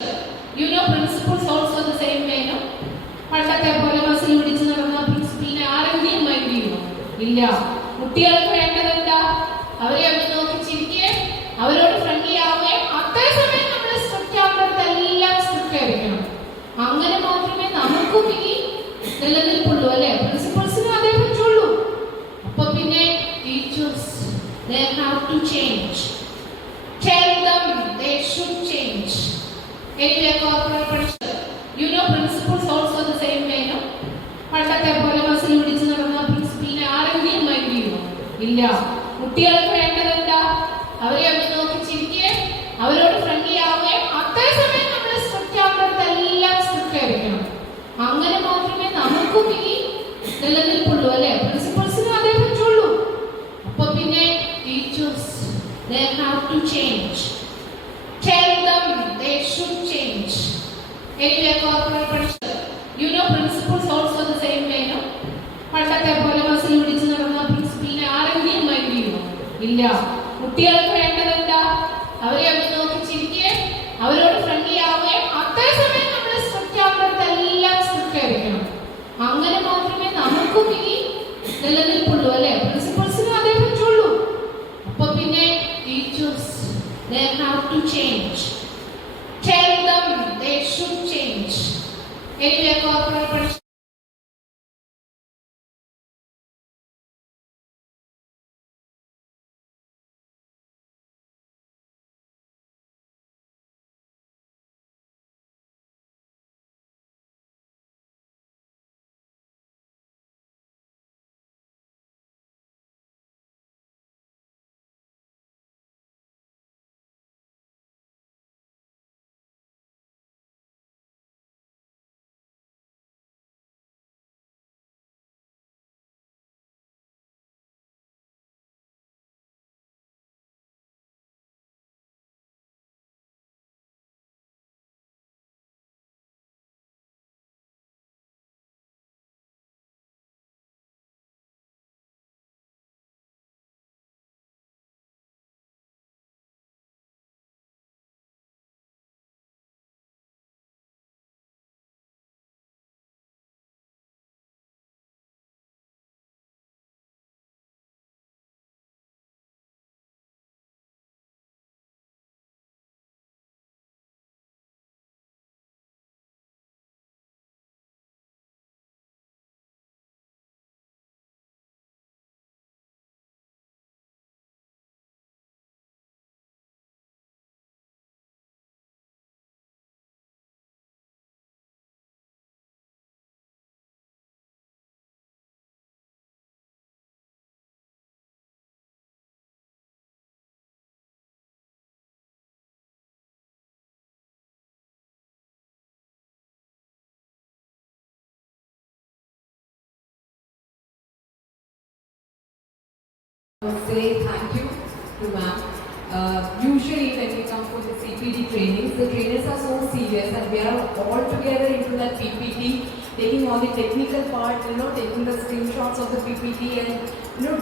Principals also the same way, no? പണ്ടത്തെ പോലെ ബസ്സിൽ പിടിച്ചു നടന്ന പ്രിൻസിപ്പലിനെ ആരെങ്കിലും മൈൻഡ് ചെയ്യുമോ? ഇല്ല. കുട്ടികൾക്ക് വേണ്ടത് എന്താ? അവരെ ഒന്ന് നോക്കി ചിരിക്കുകയും അവരോട് ഫ്രണ്ട്ലി ആവുകയും അതേസമയം നമ്മൾ സ്ട്രിക്റ്റ് ആവുന്നിടത്തെല്ലാം സ്ട്രിക്റ്റ് ആയിരിക്കണം. അങ്ങനെ മാത്രമേ നമുക്കും ഇനി നിലനിൽപ്പുള്ളൂ, അല്ലെ? പ്രിൻസിപ്പൽസിനും അതേ പറ്റുള്ളൂ. അപ്പൊ പിന്നെ teachers they have to change. Tell them they should change. Anyway, corporate pressure. Principals also the same way, no? പണ്ടത്തെ പോലെ ബസ്സിൽ പിടിച്ചു നടന്ന പ്രിൻസിപ്പലിനെ ആരെങ്കിലും മൈൻഡ് ചെയ്യുമോ? ഇല്ല. കുട്ടികൾക്ക് വേണ്ടത് എന്താ? അവരെ ഒന്ന് നോക്കി ചിരിക്കുകയും അവരോട് ഫ്രണ്ട്ലി ആവുകയും അതേസമയം നമ്മൾ സ്ട്രിക്റ്റ് ആവുന്നിടത്തെല്ലാം സ്ട്രിക്റ്റ് ആയിരിക്കണം. അങ്ങനെ മാത്രമേ നമുക്കും ഇനി നിലനിൽപ്പുള്ളൂ, അല്ലെ? പ്രിൻസിപ്പൽസിനും അതേ പറ്റുള്ളൂ. അപ്പൊ പിന്നെ teachers they have to change. Tell them they should change. Anyway, corporate pressure. Principals also the same way, no? പണ്ടത്തെ പോലെ ബസ്സിൽ പിടിച്ചു നടന്ന പ്രിൻസിപ്പലിനെ ആരെങ്കിലും മൈൻഡ് ചെയ്യുമോ? ഇല്ല. കുട്ടികൾക്ക് വേണ്ടത് എന്താ? അവരെ ഒന്ന് നോക്കി ചിരിക്കുകയും അവരോട് ഫ്രണ്ട്ലി ആവുകയും അതേസമയം നമ്മൾ സ്ട്രിക്റ്റ് ആവുന്നിടത്തെല്ലാം സ്ട്രിക്റ്റ് ആയിരിക്കണം. അങ്ങനെ മാത്രമേ നമുക്കും ഇനി നിലനിൽപ്പുള്ളൂ, അല്ലെ? പ്രിൻസിപ്പൽസിനും അതേ പറ്റുള്ളൂ. അപ്പൊ പിന്നെ teachers they have to change. Tell them they should change. Anyway, corporate pressure. Say thank you to ma'am. Usually when we come for the CPD trainings, the trainers are so serious and we are all together into that PPT, taking all the technical part, taking the screenshots of the PPT and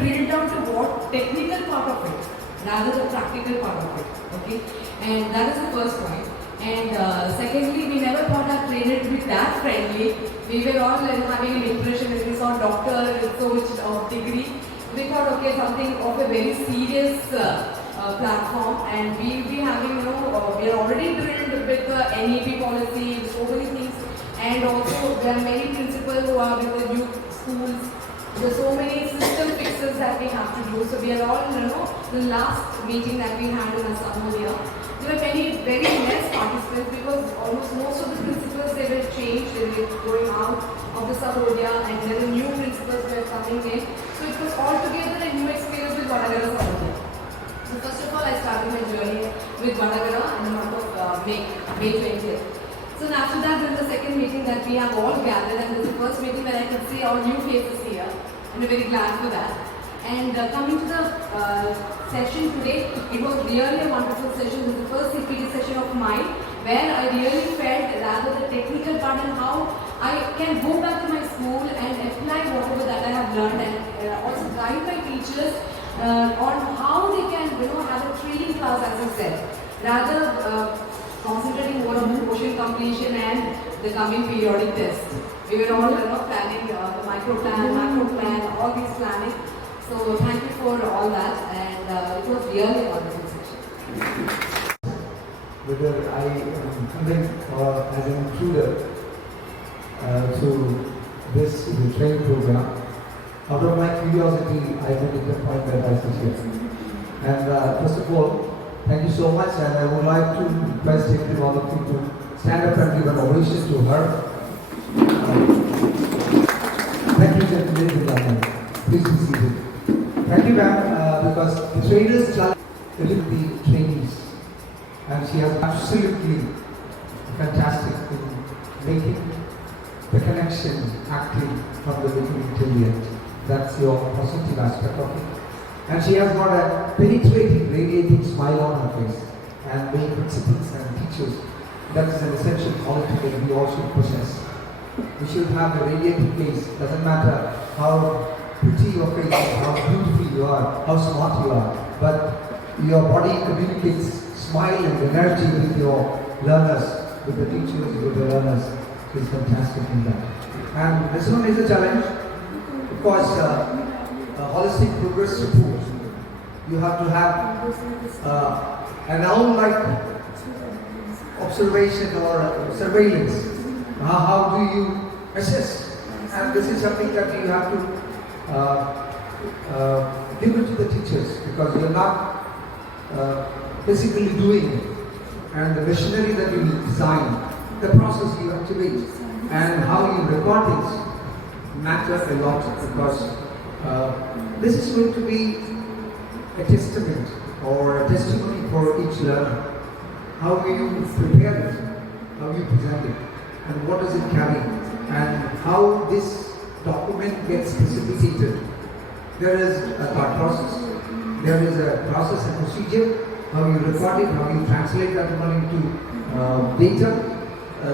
drill down to what technical part of it rather than practical part of it. Okay, and that is the first point. And secondly, we never thought our trainer to be that friendly. We were all having an impression when we saw doctor with so much of degree. We thought, okay, something of a very serious platform, and we'll be having, we are already drilled with the NEP policy, so many things, and also there are many principals who are with the youth schools. There are so many system fixes that we have to do. So we are all, the last meeting that we had in Asamodia, there were very less participants because almost most of the principals, they were changed, they were going out of the Samodia, and then the new principals were coming in. So it was altogether a new experience with Vadagara Samodia. So first of all, I started my journey with Vadagara in the month of May 20th. So after that, there is the second meeting that we have all gathered, and this is the first meeting that I could see all new faces here, and I'm very glad for that. And coming to the session today, it was really a wonderful session. This is the first CPD session of mine, where I really felt rather the technical part and how I can go back to my school and apply whatever that I have learned, and also guide my teachers on how they can have a training class, as I said. Rather concentrating more on the portion completion and the coming periodic test. We were all planning the micro plan, macro plan, all these planning. So thank you for all that, and it was really a wonderful session. Whether I am coming as an intruder to this training program, out of my curiosity, I made it a point that I was here. And first of all, thank you so much, and I would like to request every one of you to stand up and give an ovation to her. Thank you, gentlemen. Please be seated. Thank you, ma'am, because the trainers challenge the trainees, and she has absolutely fantastic in making the connection active from the beginning till the end. That's your positive aspect of it. And she has got a penetrating, radiating smile on her face. And many principals and teachers, that is an essential quality that we all should possess. We should have a radiating face. Doesn't matter how pretty your face is, how beautiful you are, how smart you are, but your body communicates smile and energy with your learners, with the teachers, with the learners. It's fantastic in that. And this one is a challenge. Of course, holistic progress report. You have to have an owl-like observation or surveillance. How do you assess? And this is something that you have to give it to the teachers, because you're not physically doing it. And the machinery that you design, the process you activate, and how you record things matter a lot, because this is going to be a testament or a testimony for each learner. How you prepare it, how you present it, and what does it carry, and how this document gets precipitated. There is a thought process, there is a process and procedure, how you record it, how you translate that one into data.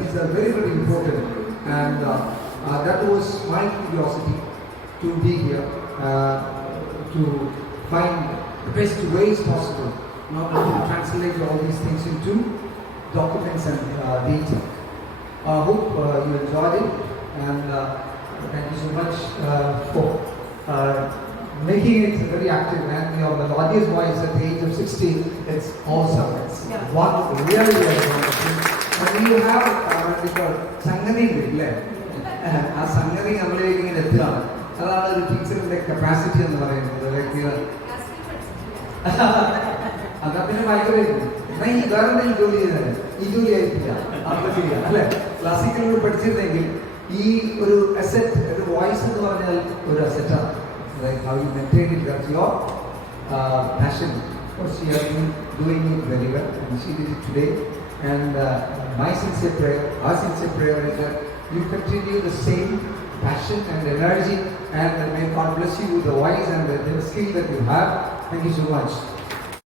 These are very, very important, and that was my curiosity to be here, to find the best ways possible in order to translate all these things into documents and data. I hope you enjoyed it, and thank you so much for making it very active. And your melodious voice at the age of 16, it's awesome. It's wonderful, really, really wonderful. And you have Sangani, ആ സംഗതി നമ്മളിലേക്ക് ഇങ്ങനെ എത്തുകയാണ്. അതാണ് ഒരു ടീച്ചറിന്റെ capacity എന്ന് പറയുന്നത്. അതാ പിന്നെ ഭയങ്കര എന്നാ ഈ വേറെ എന്തെങ്കിലും ജോലി ചെയ്താൽ ഈ ജോലി ആയിട്ടില്ല, അതൊക്കെ ചെയ്യാം അല്ലെ. ക്ലാസിക്കൽ പഠിച്ചിരുന്നെങ്കിൽ ഈ ഒരു അസെറ്റ്, ഒരു വോയിസ് എന്ന് പറഞ്ഞാൽ ഒരു അസെറ്റാണ്. How you maintain it, that's your passion. Of course, she has been doing it very well, and she did it today. And my sincere prayer, our sincere prayer is that you continue the same passion and energy, and may God bless you with the voice and the skill that you have. Thank you so much.